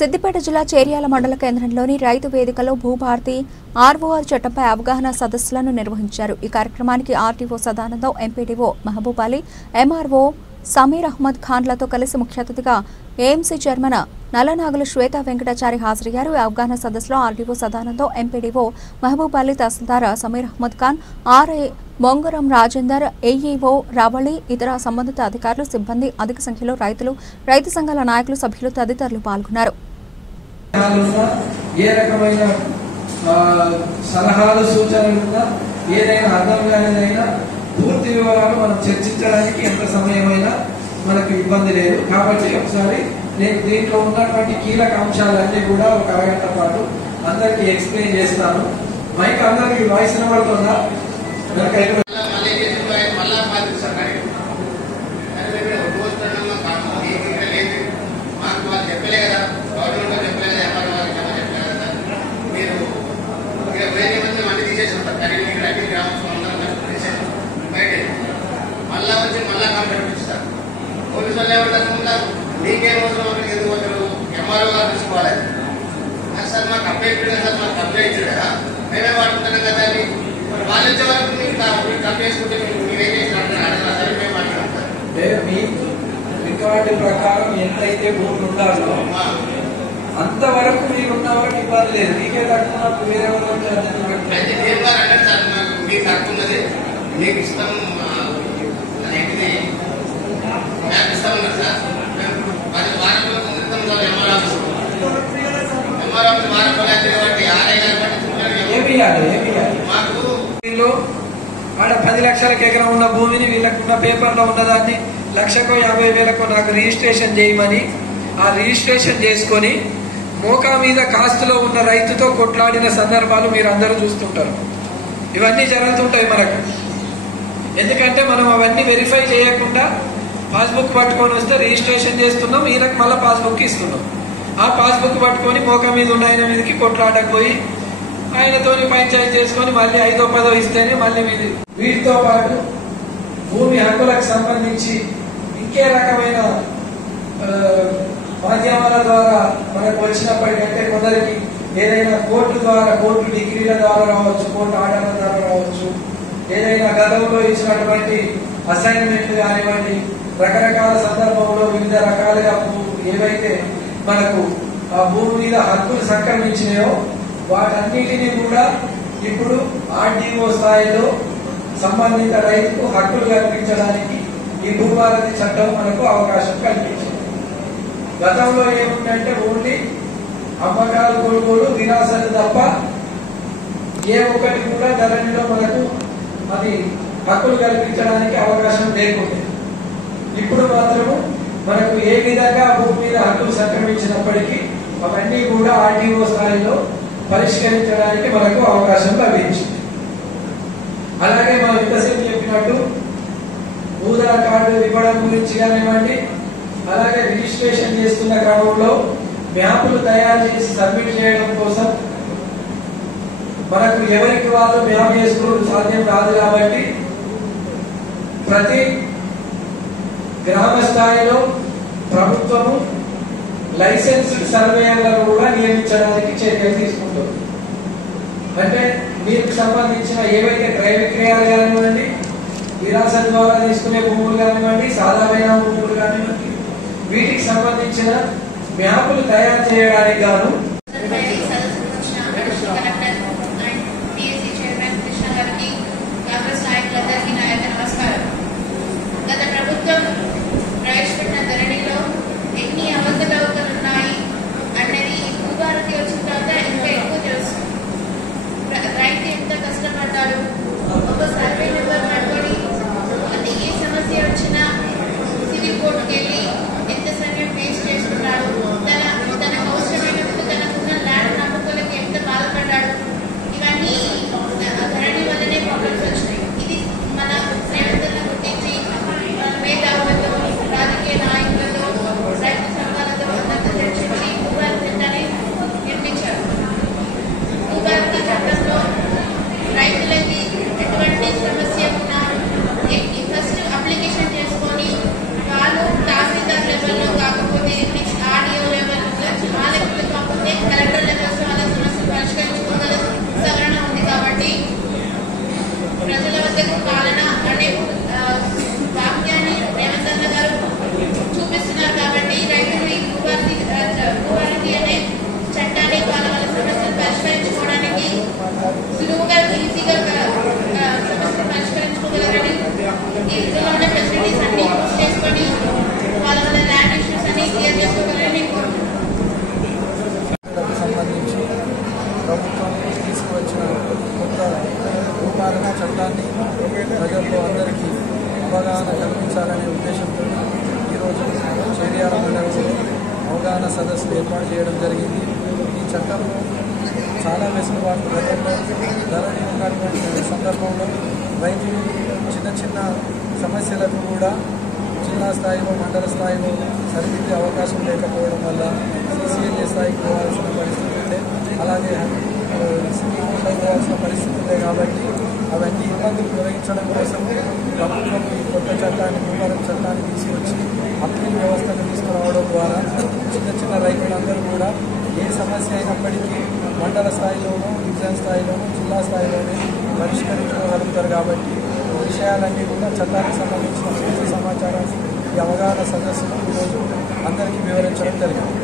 సిద్దిపేట జిల్లా చేర్యాల మండల కేంద్రంలోని రైతు వేదికలో భూభారతి ఆర్ఓఆర్ చట్టంపై అవగాహన సదస్సులను నిర్వహించారు. ఈ కార్యక్రమానికి RTO Sadanandam, MPDO Mahaboob Ali, MRO Sameer Ahmed ఖాన్లతో కలిసి ముఖ్య అతిథిగా ఏఎంసీ చైర్మన్ నల్లనాగుల శ్వేత వెంకటాచారి హాజరయ్యారు. ఈ అవగాహన సదస్సులో ఆర్టీఓ సదానందం, ఎంపీడీఓ మహబూబ్ అలీ, తహసీల్దార్ సమీర్ అహ్మద్ ఖాన్, ఆర్ఐ మొంగరం రాజేందర్, ఏఈఓ రావళి, ఇతర సంబంధిత అధికారులు, సిబ్బంది, అధిక సంఖ్యలో రైతులు, రైతు సంఘాల నాయకులు, సభ్యులు తదితరులు పాల్గొన్నారు. సలహాలు సూచనలు ఏదైనా అర్థం కానిదైనా పూర్తి వివరాలు మనం చర్చించడానికి ఎంత సమయమైనా మనకు ఇబ్బంది లేదు. కాబట్టి ఒకసారి నేను దీంట్లో ఉన్నటువంటి కీలక అంశాలన్నీ కూడా ఒక అరగంట పాటు అందరికి ఎక్స్ప్లెయిన్ చేస్తాను. మైక్ అందరికి వాయిస్ వినబడుతుందా? సార్ మాకు కంప్లైంట్ సార్ మాకు కంప్లైంట్ కదా మేమే వాడుకుంటున్నాం కదా అని వాళ్ళు వచ్చే వరకు మీరు కంప్లైంట్ చేసుకుంటే మీరేం చేసినట్టు మేము మాట్లాడతాం. మీకు రికార్డు ప్రకారం ఎంతైతే భూములు ఉండాలో అంతవరకు మీరు ఉన్న వరకు ఇబ్బంది లేదు. మీకే తక్కువ వేరే అయితే దేవు గారు అంటారు సార్ మాకు మీకు తక్కున్నది మీకు ఇష్టం అనేది మ్యాప్ ఇస్తామన్నారు సార్. మేము 10 వారం రోజుల క్రితం ఆడ 10 లక్షలకు ఎకరం ఉన్న భూమిని వీళ్ళకున్న పేపర్లో ఉన్నదాన్ని 1,50,000 నాకు రిజిస్ట్రేషన్ చేయమని ఆ రిజిస్ట్రేషన్ చేసుకొని మోకా మీద కాస్తులో ఉన్న రైతుతో కొట్లాడిన సందర్భాలు మీరు అందరూ చూస్తుంటారు. ఇవన్నీ జరుగుతుంటాయి మనకు. ఎందుకంటే మనం అవన్నీ వెరిఫై చేయకుండా పాస్బుక్ పట్టుకొని వస్తే రిజిస్ట్రేషన్ చేస్తున్నాం, ఈయనకు మళ్ళీ పాస్బుక్ ఇస్తున్నాం. ఆ పాస్బుక్ పట్టుకొని మోక మీద ఉన్న ఆయన మీదకి కొట్లాడకపోయి ఆయనతో పంచాయతీ చేసుకొని మళ్ళీ 5ో 10ో ఇస్తేనే మళ్ళీ మీది. వీటితో పాటు భూమి హక్కులకు సంబంధించి ఇంకే రకమైన మాధ్యమాల ద్వారా మనకు వచ్చినప్పటికంటే కొందరికి ఏదైనా కోర్టు ద్వారా, కోర్టు డిగ్రీల ద్వారా రావచ్చు, కోర్టు ఆర్డర్ల ద్వారా రావచ్చు, ఏదైనా గతంలో ఇచ్చినటువంటి అసైన్మెంట్ కానివ్వండి, రకరకాల సందర్భంలో వివిధ రకాలుగా ఏవైతే మనకు ఆ భూమి మీద హక్కులు సంక్రమించినాయో వాటన్నిటినీ కూడా ఇప్పుడు ఆర్డీఓ స్థాయిలో సంబంధిత రైతుకు హక్కులు కల్పించడానికి ఈ భూభారతి చట్టం మనకు అవకాశం కల్పించింది. గతంలో ఏముందంటే ఓన్లీ అమ్మకాలు, కొనుగోలు, విరాసలు తప్ప ఏ ఒక్కటి కూడా ధరణిలో మనకు అది హక్కులు కల్పించడానికి అవకాశం లేకుండా ఇప్పుడు మాత్రము మనకు ఏ విధంగా భూమి మీద హక్కులు సంక్రమించినప్పటికీ అవన్నీ కూడా ఆర్టీఓ స్థాయిలో పరిష్కరించడానికి మనకు అవకాశం లభించింది. అలాగే మనం ఇంతసేపు చెప్పినట్టు భూధర కార్డు ఇవ్వడం గురించి కానివ్వండి, అలాగే రిజిస్ట్రేషన్ చేస్తున్న క్రమంలో మ్యాపులు తయారు చేసి సబ్మిట్ చేయడం కోసం మనకు ఎవరికి వాళ్ళు మ్యాప్ చేసుకోవడం సాధ్యం కాదు. కాబట్టి ప్రతి గ్రామ స్థాయిలో ప్రభుత్వము లైసెన్స్డ్ సర్వేయర్లను కూడా నియమించడానికి చర్యలు తీసుకుంటుంది. అంటే మీకు సంబంధించిన ఏవైతే క్రయ విక్రయాలు కానివ్వండి, విరాసత ద్వారా తీసుకునే భూములు కానివ్వండి, సాధారణ భూములు కానివ్వండి, వీటికి సంబంధించిన మ్యాపులు తయారు చేయడానికి గాను ఒక సర్వే నెంబర్ పట్టుకొని అది ఏ సమస్య వచ్చినా సివిల్ కోర్టుకి వెళ్ళి ఎంత సమయం వేస్ట్ చేస్తున్నాడు, తనకు అవసరమైనప్పుడు తన చట్టాన్ని ప్రజల్లో అందరికీ అవగాహన కల్పించాలనే ఉద్దేశంతో ఈరోజు చేర్యాల మండలంలో అవగాహన సదస్సు ఏర్పాటు చేయడం జరిగింది. ఈ చట్టంలో చాలా వెసులుబాటు గతంలో ధరలు ఉన్నటువంటి సందర్భంలో రైతులు చిన్న చిన్న సమస్యలకు కూడా జిల్లా స్థాయిలో మండల స్థాయిలో సరిదిద్దే అవకాశం లేకపోవడం వల్ల CCLA స్థాయికి పోవాల్సిన పరిస్థితి ఉండే, అలాగే సివిల్ కోర్టులకు పోవాల్సిన పరిస్థితి ఉండే. కాబట్టి అవన్నీ ఇబ్బందులు తొలగించడం కోసం ప్రభుత్వం ఈ కొత్త చట్టాన్ని భూభారత చట్టాన్ని తీసుకొచ్చి అప్పీల్ వ్యవస్థను తీసుకురావడం ద్వారా చిన్న చిన్న రైతులందరూ కూడా ఏ సమస్య అయినప్పటికీ మండల స్థాయిలోనూ, డివిజన్ స్థాయిలోనూ, జిల్లా స్థాయిలోనే పరిష్కరించుకోగలుగుతారు. కాబట్టి విషయాలన్నీ కూడా చట్టానికి సంబంధించిన పూర్తి సమాచారాన్ని ఈ అవగాహన సదస్సులో ఈరోజు అందరికీ వివరించడం జరిగింది.